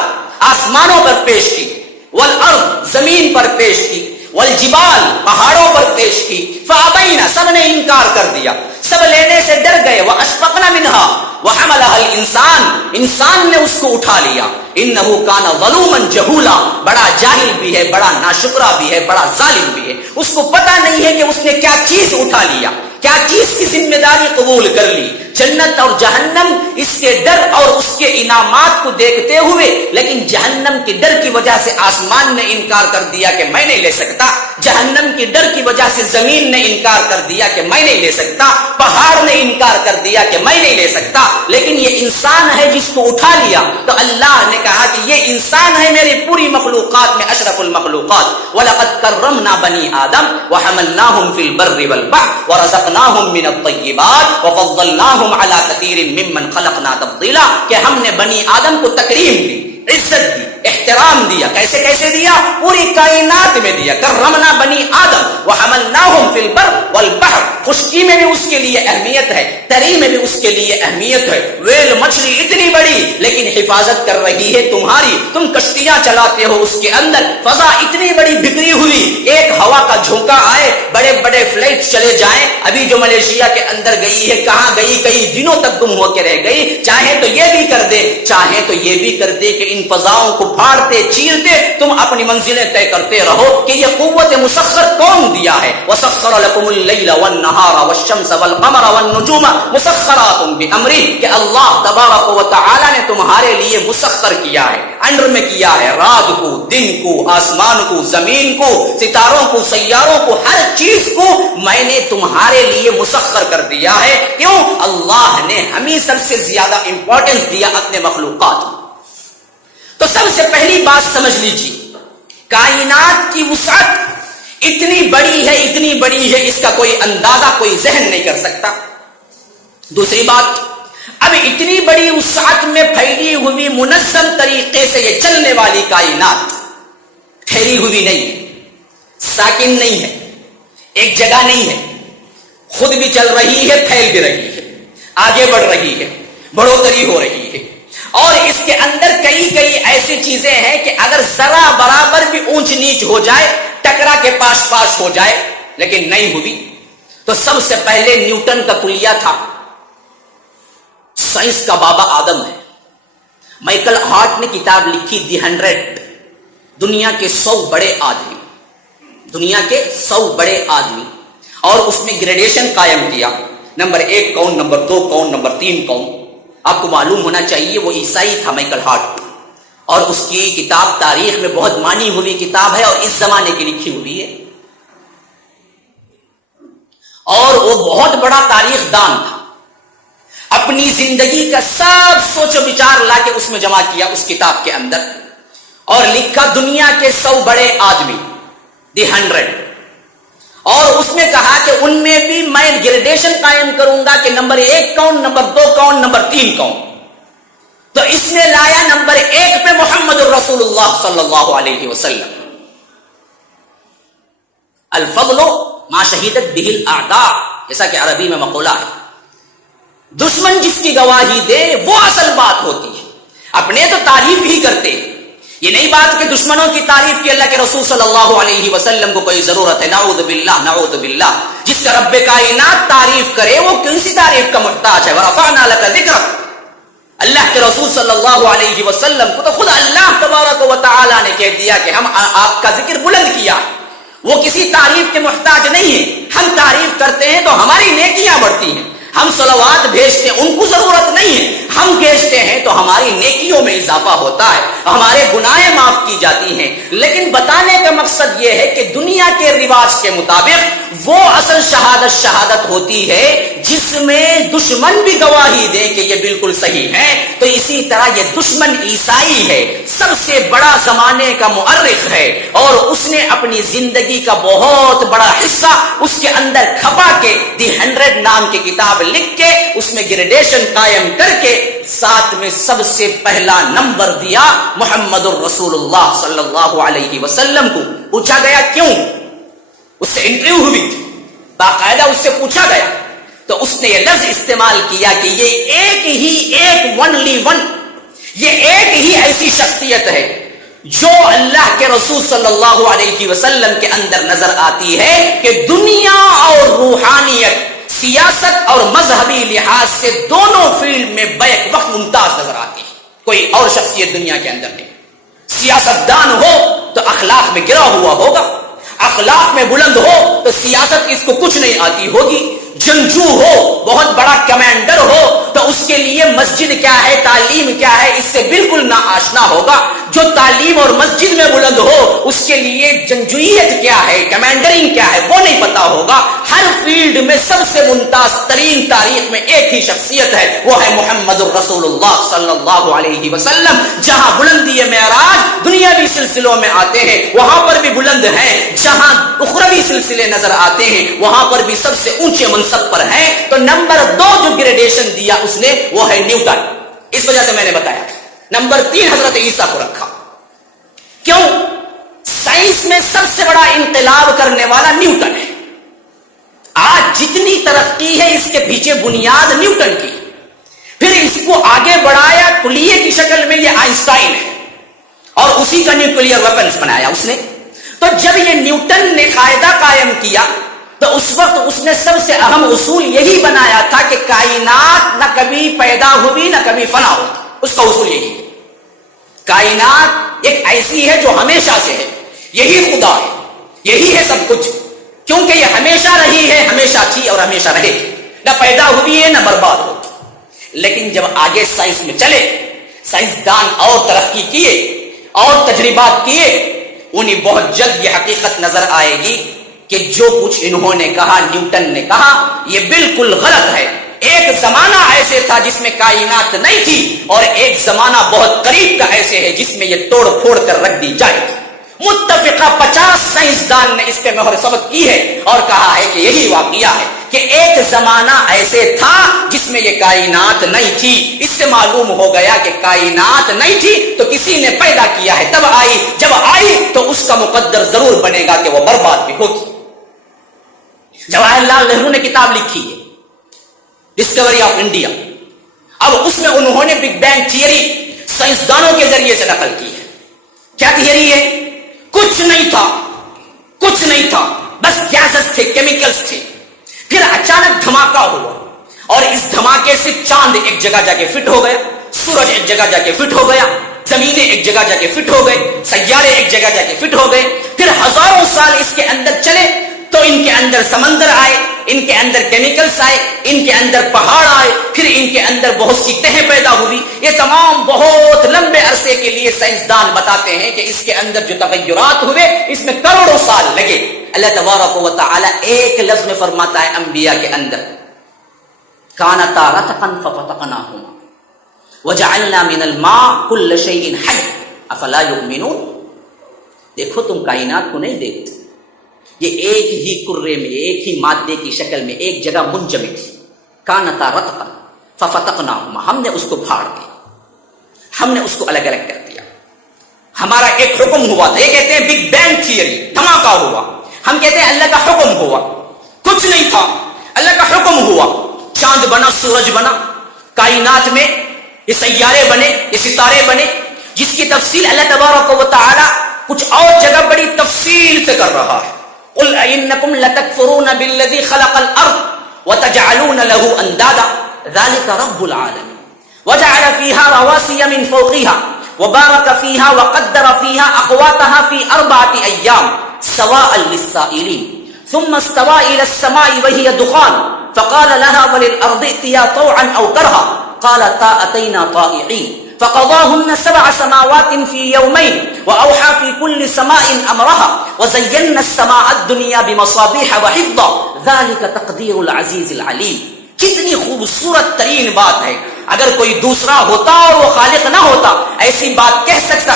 آسمانوں پر پیش کی، والارض زمین پر پیش کی، والجبال پہاڑوں پر پیش کی، فابینا سب نے انکار کر دیا، سب لینے سے ڈر گئے. واشفقنا منها وحملها الانسان، انسان نے اس کو اٹھا لیا. انه كان ظلوما جہولا، بڑا جاہل بھی ہے، بڑا ناشکرا بھی ہے، بڑا ظالم بھی ہے. اس کو پتہ نہیں ہے کہ اس نے کیا چیز اٹھا لیا، کیا چیز کی ذمہ داری قبول کر لی. جنت اور جہنم اس کے ڈر اور اس کے انعامات کو دیکھتے ہوئے، لیکن جہنم کے ڈر کی وجہ سے آسمان نے انکار کر دیا کہ میں نہیں لے سکتا، جہنم کے ڈر کی وجہ سے زمین نے انکار کر دیا کہ میں نہیں لے سکتا، پہاڑ نے انکار کر دیا کہ میں نہیں لے سکتا. لیکن یہ انسان ہے جس کو اٹھا لیا، تو اللہ نے کہا کہ یہ انسان ہے میری پوری مخلوقات میں اشرف المخلوقات. وَلَقَدْ كَرَّمْنَا بَنِي آدَمَ وَحَمَلْنَاهُمْ فِي الْبَرِّ وَالْبَحْرِ وَرَزَقْنَاهُمْ مِنَ الطَّيِّبَاتِ وَفَضَّلْنَاهُمْ عَلَى كَثِيرٍ مِّمَّنْ خَلَقْنَا تَفْضِيلًا، کہ ہم نے بنی آدم کو تکریم دی، عزت دی، احترام دیا. کیسے دیا؟ پوری کائنات میں دیا. کرمنا بنی آدم وحملناہم فی البر والبحر، خشکی میں بھی اس کے لیے اہمیت ہے، تری میں بھی اس کے لیے اہمیت ہے. ویل مچھلی اتنی بڑی لیکن حفاظت کر رہی ہے تمہاری، تم کشتیاں چلاتے ہو اس کے اندر. فضا اتنی بڑی بکھری ہوئی، ایک ہوا کا جھونکا آئے، بڑے بڑے فلائٹ چلے جائیں. ابھی جو ملیشیا کے اندر گئی ہے، کہاں گئی؟ کئی دنوں تک گم ہو کے رہ گئی. چاہے تو یہ بھی کر دے، چاہے تو یہ بھی کر دے کہ ان فضاؤں کو پھاڑتے چیرتے تم اپنی منزلیں طے کرتے رہو. کہ یہ قوت مسخر کون دیا ہے؟ وسخر لكم الليل والنهار والشمس والقمر والنجوم مسخرات بامره، کہ اللہ تبارک و تعالی نے تمہارے لیے مسخر کیا ہے، انڈر میں کیا ہے، رات کو، دن کو، آسمان کو، زمین کو، ستاروں کو، سیاروں کو، ہر چیز کو میں نے تمہارے لیے مسخر کر دیا ہے. کیوں؟ اللہ نے ہمیں سب سے زیادہ امپورٹنس دیا اپنے مخلوقات میں. تو سب سے پہلی بات سمجھ لیجیے، کائنات کی وسعت اتنی بڑی ہے اس کا کوئی اندازہ کوئی ذہن نہیں کر سکتا. دوسری بات، اب اتنی بڑی وسعت میں پھیلی ہوئی منظم طریقے سے یہ چلنے والی کائنات ٹھہری ہوئی نہیں ہے، ساکن نہیں ہے، ایک جگہ نہیں ہے، خود بھی چل رہی ہے، پھیل بھی رہی ہے، آگے بڑھ رہی ہے، بڑھوتری ہو رہی ہے. اور اس کے اندر کئی ایسی چیزیں ہیں کہ اگر ذرا برابر بھی اونچ نیچ ہو جائے، ٹکرا کے پاس ہو جائے، لیکن نہیں ہوئی. تو سب سے پہلے نیوٹن کا کلیہ تھا، سائنس کا بابا آدم ہے. مائیکل ہارٹ نے کتاب لکھی دی 100، دنیا کے 100 بڑے آدمی، اور اس میں گریڈیشن قائم کیا. نمبر 1 کون، نمبر 2 کون، نمبر 3 کون. آپ کو معلوم ہونا چاہیے وہ عیسائی تھا مائیکل ہارٹ، اور اس کی کتاب تاریخ میں بہت مانی ہوئی کتاب ہے اور اس زمانے کی لکھی ہوئی ہے. اور وہ بہت بڑا تاریخ دان تھا، اپنی زندگی کا سب سوچ و بچار لا کے اس میں جمع کیا اس کتاب کے اندر، اور لکھا دنیا کے 100 بڑے آدمی، دی 100. اور اس میں کہا کہ ان میں بھی میں گریڈیشن قائم کروں گا کہ نمبر 1 کون، نمبر 2 کون، نمبر 3 کون. تو اس نے لایا نمبر 1 پہ محمد الرسول اللہ صلی اللہ علیہ وسلم. الفضل ما شہیدت به الاعداء، جیسا کہ عربی میں مقولہ ہے، دشمن جس کی گواہی دے وہ اصل بات ہوتی ہے. اپنے تو تعریف ہی کرتے ہیں، یہ نہیں بات کہ دشمنوں کی تعریف کی اللہ کے رسول صلی اللہ علیہ وسلم کو کوئی ضرورت ہے. نعوذ باللہ. جس کا رب کائنات تعریف کرے وہ کسی تعریف کا محتاج ہے. ورفعنا لک ذکرک، اللہ کے رسول صلی اللہ علیہ وسلم کو تو خود اللہ تبارک و تعالی نے کہہ دیا کہ ہم آپ کا ذکر بلند کیا. وہ کسی تعریف کے محتاج نہیں ہے. ہم تعریف کرتے ہیں تو ہماری نیکیاں بڑھتی ہیں، ہم صلوات بھیجتے ہیں، ان کو ضرورت نہیں ہے، ہم بھیجتے ہیں تو ہماری نیکیوں میں اضافہ ہوتا ہے، ہمارے گناہیں معاف کی جاتی ہیں. لیکن بتانے کا مقصد یہ ہے کہ دنیا کے رواج کے مطابق وہ اصل شہادت ہوتی ہے جس میں دشمن بھی گواہی دے کہ یہ بالکل صحیح ہے، تو اسی طرح یہ دشمن عیسائی ہے، سب سے بڑا زمانے کا مؤرخ ہے، اور اس نے اپنی زندگی کا بہت بڑا حصہ اس کے اندر کھپا کے دی 100 نام کی کتاب لکھ کے اس میں گریڈیشن قائم کر کے ساتھ میں سب سے پہلا نمبر دیا محمد الرسول اللہ صلی اللہ علیہ وسلم کو۔ پوچھا گیا کیوں؟ اس سے انٹرویو ہوئی تھی، باقاعدہ اس سے پوچھا گیا، تو اس نے یہ لفظ استعمال کیا کہ یہ ایک ونلی ون، یہ ایک ہی ایسی شخصیت ہے جو اللہ کے رسول صلی اللہ علیہ وسلم کے اندر نظر آتی ہے کہ دنیا اور روحانیت، سیاست اور مذہبی لحاظ سے دونوں فیلڈ میں بیک وقت ممتاز نظر آتی ہے، کوئی اور شخصیت دنیا کے اندر نہیں۔ سیاست دان ہو تو اخلاق میں گرا ہوا ہوگا، اخلاق میں بلند ہو تو سیاست اس کو کچھ نہیں آتی ہوگی، جنگجو ہو، بہت بڑا کمانڈر ہو تو اس کے لیے مسجد کیا ہے، تعلیم کیا ہے، اس سے بالکل نا آشنا ہوگا۔ جو تعلیم اور مسجد میں بلند ہو اس کے لیے جنگجویت کیا ہے، کمانڈرنگ کیا ہے، وہ نہیں پتا ہوگا۔ ہر فیلڈ میں سب سے ممتاز ترین تاریخ میں ایک ہی شخصیت ہے، وہ ہے محمد الرسول اللہ صلی اللہ علیہ وسلم۔ جہاں بلندی معراج دنیاوی سلسلوں میں آتے ہیں وہاں پر بھی بلند ہیں، جہاں اخروی سلسلے نظر آتے ہیں وہاں پر بھی سب سے اونچے منصب پر ہیں۔ تو نمبر 2 جو گریڈیشن دیا اس نے وہ ہے نیوٹن، اس وجہ سے میں نے بتایا۔ نمبر 3 حضرت عیسیٰ کو رکھا، کیوں؟ سائنس میں سب سے بڑا انقلاب کرنے والا نیوٹن ہے، آج جتنی ترقی ہے اس کے پیچھے بنیاد نیوٹن کی، پھر اس کو آگے بڑھایا کلیے کی شکل میں یہ آئنسٹائن ہے، اور اسی کا نیوکلیئر ویپنز بنایا اس نے۔ تو جب یہ نیوٹن نے قاعدہ قائم کیا تو اس وقت اس نے سب سے اہم اصول یہی بنایا تھا کہ کائنات نہ کبھی پیدا ہوئی نہ کبھی فنا ہوگی، اس کا اصول یہی ہے۔ کائنات ایک ایسی ہے جو ہمیشہ سے ہے، یہی خدا ہے، یہی ہے سب کچھ، کیونکہ یہ ہمیشہ رہی ہے، ہمیشہ تھی اور ہمیشہ رہے گی، نہ پیدا ہوئی ہے نہ برباد ہوگی۔ لیکن جب آگے سائنس میں چلے، سائنسدان اور ترقی کیے اور تجربات کیے، انہیں بہت جلد یہ حقیقت نظر آئے گی کہ جو کچھ انہوں نے کہا، نیوٹن نے کہا، یہ بالکل غلط ہے۔ ایک زمانہ ایسے تھا جس میں کائنات نہیں تھی، اور ایک زمانہ بہت قریب کا ایسے ہے جس میں یہ توڑ پھوڑ کر رکھ دی جائے گی۔ متفقہ 50 سائنسدان نے اس پہ مہر ثبت کی ہے اور کہا ہے کہ یہی واقعہ ہے کہ ایک زمانہ ایسے تھا جس میں یہ کائنات نہیں تھی۔ اس سے معلوم ہو گیا کہ کائنات نہیں تھی تو کسی نے پیدا کیا ہے، تب آئی، جب آئی تو اس کا مقدر ضرور بنے گا کہ وہ برباد بھی ہوگی۔ جواہر لال نہرو نے کتاب لکھی ہے ڈسکوری آف انڈیا، اب اس میں انہوں نے بگ بینگ تھیوری سائنسدانوں کے ذریعے سے نقل کی ہے۔ کیا تھیوری ہے؟ کچھ نہیں تھا، کچھ نہیں تھا، بس گیسز تھے، کیمیکلز تھے، پھر اچانک دھماکہ ہوا، اور اس دھماکے سے چاند ایک جگہ جا کے فٹ ہو گیا، سورج ایک جگہ جا کے فٹ ہو گیا، زمینیں ایک جگہ جا کے فٹ ہو گئے، سیارے ایک جگہ جا کے فٹ ہو گئے، پھر ہزاروں سال اس کے اندر چلے تو ان کے اندر سمندر آئے، ان کے اندر کیمیکلز آئے، ان کے اندر پہاڑ آئے، پھر ان کے اندر بہت سی تہیں پیدا ہوئی۔ یہ تمام بہت لمبے عرصے کے لیے سائنسدان بتاتے ہیں کہ اس کے اندر جو تغیرات ہوئے اس میں کروڑوں سال لگے۔ اللہ تبارک و تعالی ایک لفظ میں فرماتا ہے انبیاء کے اندر، کانتا رتقا ففتقناهما وجعلنا من الماء كل شيء حي افلا يؤمنون۔ دیکھو تم کائنات کو نہیں دیکھتے، یہ ایک ہی کرے میں، ایک ہی مادے کی شکل میں ایک جگہ منجمد تھی۔ کانتا رتقا ففتقناهما، ہم نے اس کو پھاڑ دیا، ہم نے اس کو الگ الگ کر دیا، ہمارا ایک حکم ہوا تھا۔ یہ کہتے ہیں بگ بینگ تھیوری، دھماکہ ہوا، ہم کہتے ہیں اللہ کا حکم ہوا، کچھ نہیں تھا، اللہ کا حکم ہوا، چاند بنا، سورج بنا، کائنات میں یہ سیارے بنے، یہ ستارے بنے، جس کی تفصیل اللہ تبارک و تعالی کچھ اور جگہ بڑی تفصیل سے کر رہا ہے۔ قل انکم لتکفرون بالذی خلق الارض وتجعلون له اندادا ذلك رب العالمین وجعل فيها رواسي من فوقها وبارك فيها وقدر فيها اقواتها في 4 ايام سواء للسائلين ثم استوى الى السماء وهي دخان فقال لها وللارض ائتيا طوعا او كرها قالتا اتينا طائعين فقضاهن 7 سماوات في يومين وأوحى في كل سماء أمرها وزينا السماء الدنيا بمصابيح وحفظا ذلك تقدير العزيز العليم۔ کتنی خوبصورت ترین بات ہے. اگر کوئی دوسرا ہوتا اور وہ خالق نہ ہوتا ایسی بات کہہ سکتا؟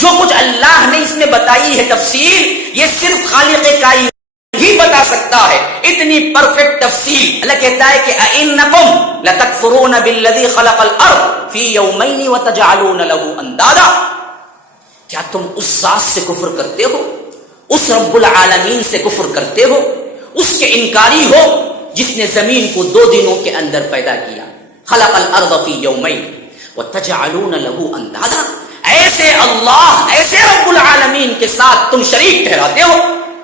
جو کچھ اللہ نے اس میں بتائی ہے تفصیل، یہ صرف خالق کائنات ہی بتا سکتا ہے. اتنی پرفیکٹ تفصیل. اللہ کہتا ہے کہ اَإِنَّكُمْ لَتَكْفُرُونَ بِالَّذِي خَلَقَ الْأَرْضَ فِي يَوْمَيْنِ وَتَجْعَلُونَ لَهُ أَندَادًا. کیا تم اس ذات سے کفر کرتے ہو، اس رب العالمین سے کفر کرتے ہو، اس کے انکاری ہو جس نے زمین کو 2 دنوں کے اندر پیدا کیا. خلق الارض فی یومین وتجعلون له اندادا. ایسے اللہ، ایسے رب العالمین کے ساتھ تم شریک ٹھہراتے ہو،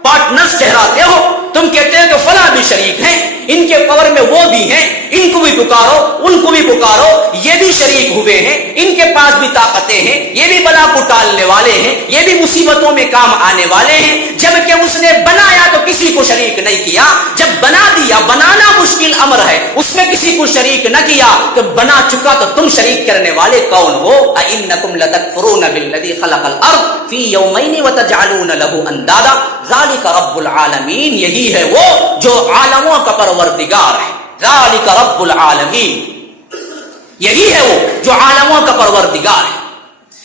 پارٹنرز ٹھہراتے ہو. تم کہتے ہیں کہ فلاں بھی شریک ہیں، ان کے پاور میں وہ بھی ہیں، ان کو بھی پکارو، ان کو بھی پکارو، یہ بھی شریک ہوئے ہیں، ان کے پاس بھی طاقتیں ہیں، یہ بھی بلا کو ٹالنے والے ہیں، یہ بھی مصیبتوں میں کام آنے والے ہیں. جبکہ اس نے بنایا تو کسی کو شریک نہیں کیا. جب بنا دیا، بنانا مشکل امر ہے، اس میں کسی کو شریک نہ کیا تو بنا چکا تو تم شریک کرنے والے کون ہو؟ اَإِنَّكُمْ لَتَكْفُرُونَ بِالَّذِي خَلَقَ الْأَرْضَ فِي يَوْمَيْنِ وَتَجْعَلُونَ لَهُ أَندَادًا ذَلِكَ رَبُّ الْعَالَمِينَ. یہی ہے وہ جو عالموں کا پروردگار ہے. ذَلِكَ رَبُّ الْعَالَمِينَ. یہی ہے وہ جو عالموں کا پروردگار ہے.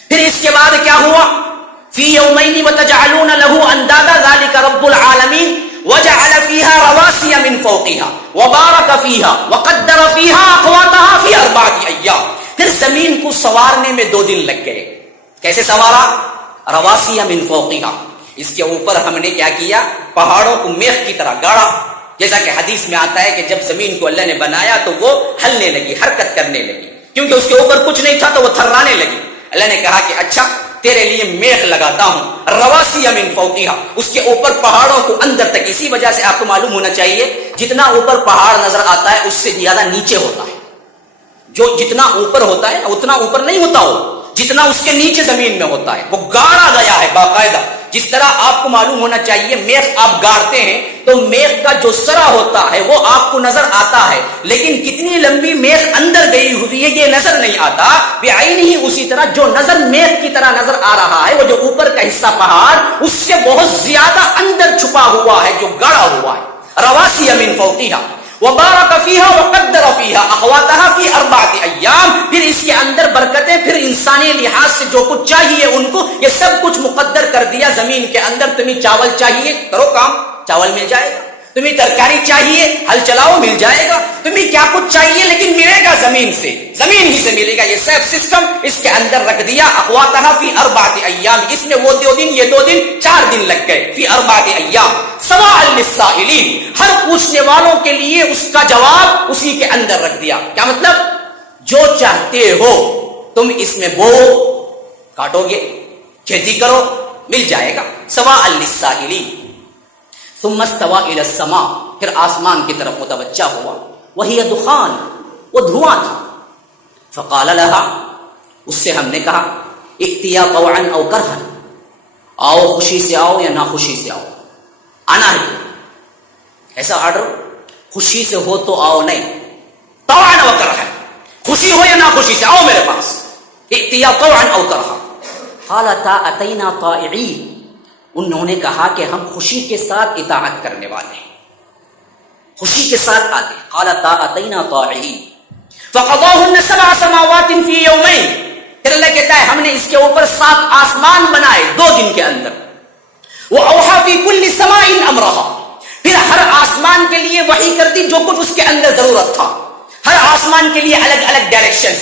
پھر اس کے بعد کیا ہوا؟ فِي يَوْمَيْنِ وَتَجْعَلُونَ لَهُ أَندَادًا ذَلِكَ رَبُّ الْعَالَمِينَ وَجَعَلَ فِيهَا رَوَاسِيَ مِنْ فَوْقِهَا وَبَارَكَ فِيهَا وَقَدَّرَ فِيهَا أَقْوَاتَهَا فِي 4 أَيَّامٍ. پھر زمین کو سوارنے میں 2 دن لگ گئے. کیسے سوارا؟ رواسیہ من فوقیہا. اس کے اوپر ہم نے کیا کیا؟ پہاڑوں کو میخ کی طرح گاڑا. جیسا کہ حدیث میں آتا ہے کہ جب زمین کو اللہ نے بنایا تو وہ ہلنے لگی، حرکت کرنے لگی، کیونکہ اس کے اوپر کچھ نہیں تھا تو وہ تھرانے لگی. اللہ نے کہا کہ اچھا تیرے لیے میخ لگاتا ہوں، رواسیہ من فوقیہا، اس کے اوپر پہاڑوں کو اندر تک. اسی وجہ سے آپ کو معلوم ہونا چاہیے جتنا اوپر پہاڑ نظر آتا ہے اس سے زیادہ نیچے ہوتا ہے. جو جتنا اوپر ہوتا ہے اتنا اوپر نہیں ہوتا ہو جتنا اس کے نیچے زمین میں ہوتا ہے. وہ گاڑا گیا ہے باقاعدہ. جس طرح آپ کو معلوم ہونا چاہیے میخ آپ گاڑتے ہیں تو میخ کا جو سرا ہوتا ہے وہ آپ کو نظر آتا ہے، لیکن کتنی لمبی میخ اندر گئی ہوئی ہے یہ نظر نہیں آتا. بعین ہی اسی طرح جو نظر میخ کی طرح نظر آ رہا ہے وہ جو اوپر کا حصہ پہاڑ اس سے بہت زیادہ اندر چھپا ہوا ہے، جو گاڑا ہوا ہے. رواسیہ من فوقیہا وبارک فیہا وقدر فیہا اقواتہا فی 4 ایام. پھر اس کے اندر برکتیں، پھر انسانی لحاظ سے جو کچھ چاہیے ان کو یہ سب کچھ مقدر کر دیا زمین کے اندر. تمہیں چاول چاہیے کرو کام، چاول مل جائے گا. تمہیں ترکاری چاہیے ہل چلاؤ مل جائے گا. تمہیں کیا کچھ چاہیے لیکن ملے گا زمین سے، زمین ہی سے ملے گا. یہ سب سسٹم اس کے اندر رکھ دیا. اقواتہا فی 4 ایام. اس میں وہ 2 دن یہ 2 دن 4 دن لگ گئے. فی 4 ایام سواء للسائلین. ہر پوچھنے والوں کے لیے اس کا جواب اسی کے اندر رکھ دیا. کیا مطلب؟ جو چاہتے ہو تم اس میں بو کاٹو گے، کھیتی کرو، مل جائے گا. سواء للسائلین. ثم استوى الى السماء. پھر آسمان کی طرف متوجہ ہوا. وہی دخان، وہ دھواں تھا. فقال لها، اس سے ہم نے کہا ائتیا طوعا او کرها، آؤ خوشی سے آؤ یا ناخوشی سے آؤ. آنا ہے ایسا آرڈر، خوشی سے ہو تو آؤ نہیں، طوعا او کرها، خوشی ہو یا ناخوشی سے آؤ میرے پاس. ائتیا طوعا او کرها. قالتا اتینا طائعین. انہوں نے کہا کہ ہم خوشی کے ساتھ اطاعت کرنے والے ہیں، خوشی کے ساتھ آتے. قالتا اتینا طائعین. فقضاهن 7 سماوات فی یومین. پھر اللہ کہتا ہے ہم نے اس کے اوپر 7 آسمان بنائے 2 دن کے اندر. وأوحى في كل سماء أمرها. پھر ہر آسمان کے لیے وحی کر دی جو کچھ اس کے اندر ضرورت تھا. ہر آسمان کے لیے الگ الگ ڈائریکشنز،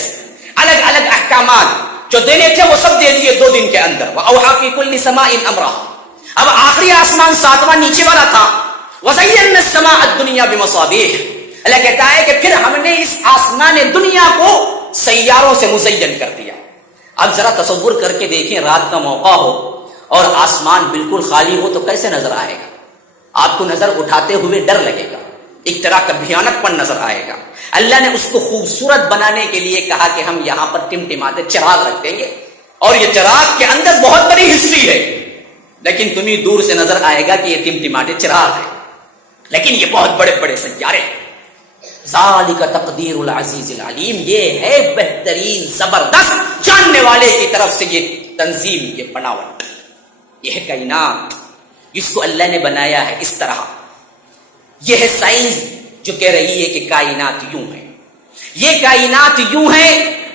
الگ الگ احکامات جو دینے تھے وہ سب دے دیے 2 دن کے اندر. وأوحى في كل سماء أمرها. اب آخری آسمان 7واں نیچے والا تھا. وزينا السماء الدنيا بمصابيح. اللہ کہتا ہے کہ پھر ہم نے اس آسمان دنیا کو سیاروں سے مزین کر دیا. اب ذرا تصور کر کے دیکھیں، رات کا موقع ہو اور آسمان بالکل خالی ہو تو کیسے نظر آئے گا؟ آپ کو نظر اٹھاتے ہوئے ڈر لگے گا، ایک طرح کا بھیانک پن نظر آئے گا. اللہ نے اس کو خوبصورت بنانے کے لیے کہا کہ ہم یہاں پر ٹمٹماتے چراغ رکھ دیں گے، اور یہ چراغ کے اندر بہت بڑی ہسٹری ہے، لیکن تمہیں دور سے نظر آئے گا کہ یہ ٹمٹماتے چراغ ہے، لیکن یہ بہت بڑے بڑے سیارے ہیں. ذالک تقدیر العزیز العلیم. یہ ہے بہترین زبردست جاننے والے کی طرف سے یہ تنظیم، یہ بناوٹ، یہ ہے کائنات جس کو اللہ نے بنایا ہے اس طرح. یہ ہے سائنس جو کہہ رہی ہے کہ کائنات یوں ہے، یہ کائنات یوں ہے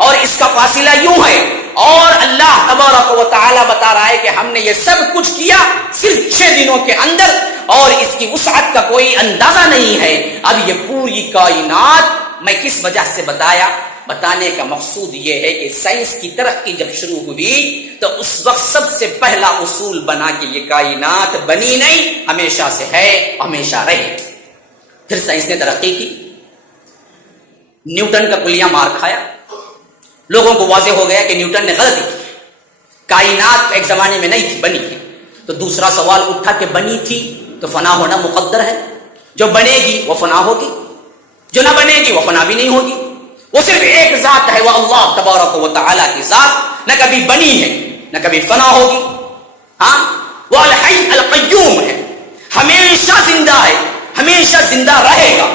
اور اس کا فاصلہ یوں ہے، اور اللہ تبارک و تعالی بتا رہا ہے کہ ہم نے یہ سب کچھ کیا صرف 6 دنوں کے اندر، اور اس کی وسعت کا کوئی اندازہ نہیں ہے۔ اب یہ پوری کائنات میں کس وجہ سے بتانے کا مقصود یہ ہے کہ سائنس کی ترقی جب شروع ہوئی تو اس وقت سب سے پہلا اصول بنا کہ یہ کائنات بنی نہیں، ہمیشہ سے ہے، ہمیشہ رہے۔ پھر سائنس نے ترقی کی، نیوٹن کا کلیہ مار کھایا، لوگوں کو واضح ہو گیا کہ نیوٹن نے غلطی کی، کائنات ایک زمانے میں نہیں تھی، بنی تھی۔ تو دوسرا سوال اٹھا کہ بنی تھی تو فنا ہونا مقدر ہے، جو بنے گی وہ فنا ہوگی، جو نہ بنے گی وہ فنا بھی نہیں ہوگی، وہ صرف ایک ذات ہے، وہ اللہ تبارک و تعالی کی ذات، نہ کبھی بنی ہے نہ کبھی فنا ہوگی۔ ہاں، وہ الحی القیوم ہے، ہمیشہ زندہ ہے، ہمیشہ زندہ رہے گا،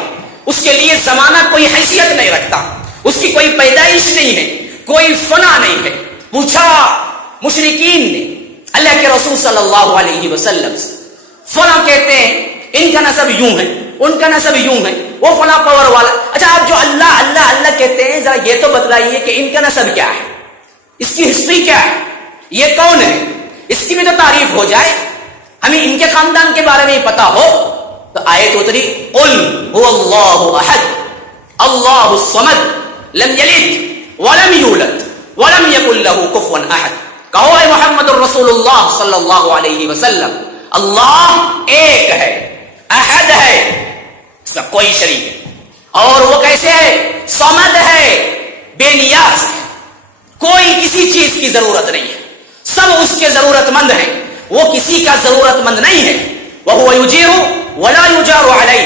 اس کے لیے زمانہ کوئی حیثیت نہیں رکھتا، اس کی کوئی پیدائش نہیں ہے، کوئی فنا نہیں ہے۔ پوچھا مشرکین نے اللہ کے رسول صلی اللہ علیہ وسلم سے، فلاں کہتے ہیں ان کا نسب یوں ہے، ان کا نسب یوں ہے، وہ فلاں پاور والا، اچھا آپ جو اللہ اللہ اللہ کہتے ہیں ذرا یہ تو بتلائیے کہ ان کا نسب کیا ہے، اس کی ہسٹری کیا ہے، یہ کون ہے، اس کی بھی تو تعریف ہو جائے، ہمیں ان کے خاندان کے بارے میں ہی پتا ہو۔ تو آیت اتری، قل هو اللہ احد اللہ الصمد لم یلد ولم یولد ولم یکن له کفوا احد۔ کہو اے محمد الرسول اللہ صلی اللہ علیہ وسلم، اللہ ایک ہے، احد ہے، اس کا کوئی شریک ہے، اور وہ کیسے ہے، صمد ہے، بے نیاز ہے، کوئی کسی چیز کی ضرورت نہیں ہے، سب اس کے ضرورت مند ہیں، وہ کسی کا ضرورت مند نہیں ہے۔ وَهُوَ يُجِيرُ وَلَا يُجَارُ عَلَيْهِ،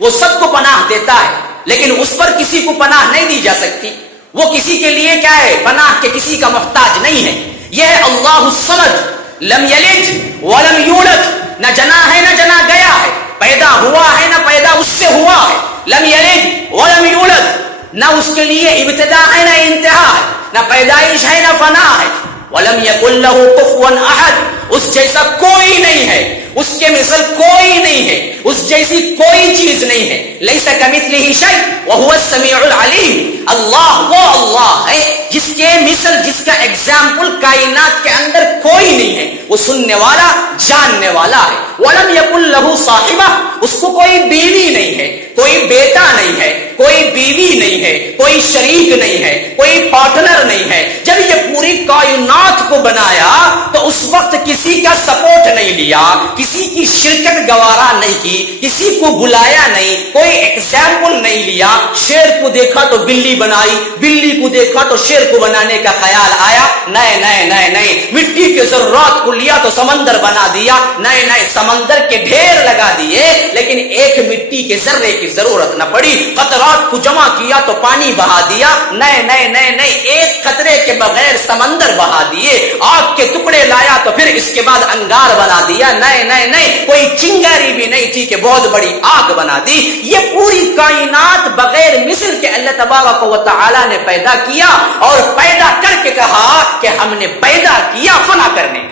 وہ سب کو پناہ دیتا ہے لیکن اس پر کسی کو پناہ نہیں دی جا سکتی، وہ کسی کے لیے کیا ہے، پناہ کے کسی کا محتاج نہیں ہے۔ یہ ہے اللہ الصمد، لم یلد ولم یولد، نہ جنا ہے نہ جنا گیا ہے، پیدا ہوا ہے نہ پیدا اس سے ہوا ہے، لم یلد ولم یولد، نہ اس کے لیے ابتدا ہے نہ انتہا ہے، نہ پیدائش ہے نہ فنا ہے، ولم یکن له کفوا احد، اس جیسا کوئی نہیں ہے، اس کے مثل کوئی نہیں ہے، اس جیسی کوئی چیز نہیں ہے، لیس کمثلہ شیء وہو السمیع العلیم، اللہ وہ اللہ ہے جس کے مثل، جس کا ایگزامپل کائنات کے اندر کوئی نہیں ہے، وہ سننے والا جاننے والا ہے۔ ولم یکن لہ صاحبہ، اس کو کوئی بیوی نہیں ہے، کوئی بیٹا نہیں ہے، کوئی بیوی نہیں ہے، کوئی شریک نہیں ہے، کوئی پارٹنر نہیں ہے۔ جب یہ پوری کائنات کو بنایا تو اس وقت کسی کا سپورٹ نہیں لیا، کسی کی شرکت گوارا نہیں کی، کسی کو بلایا نہیں، کوئی ایگزامپل نہیں لیا۔ شیر کو دیکھا تو بلی بنائی، بلی کو دیکھا تو شیر کو بنانے کا خیال آیا، نئے نئے نئے نئے مٹی کے ذرات کو لیا تو سمندر بنا دیا، نئے نئے سمندر کے ڈھیر لگا دیے، لیکن ایک مٹی کے ذرے کی ضرورت نہ پڑی، قطرات کو جمع کیا تو پانی بہا دیا، نئے نئے نئے نئے ایک قطرے کے بغیر سمندر بہا دیے، آگ کے ٹکڑے لایا تو پھر اس کے بعد انگار بنا دیا، نئے نئے نئے، کوئی چنگاری بھی نہیں تھی کہ بہت بڑی آگ بنا دی۔ یہ پوری کائنات بغیر مثل کے اللہ تبارک و تعالی نے پیدا کیا، اور پیدا کر کے کہا کہ ہم نے پیدا کیا فنا کرنے۔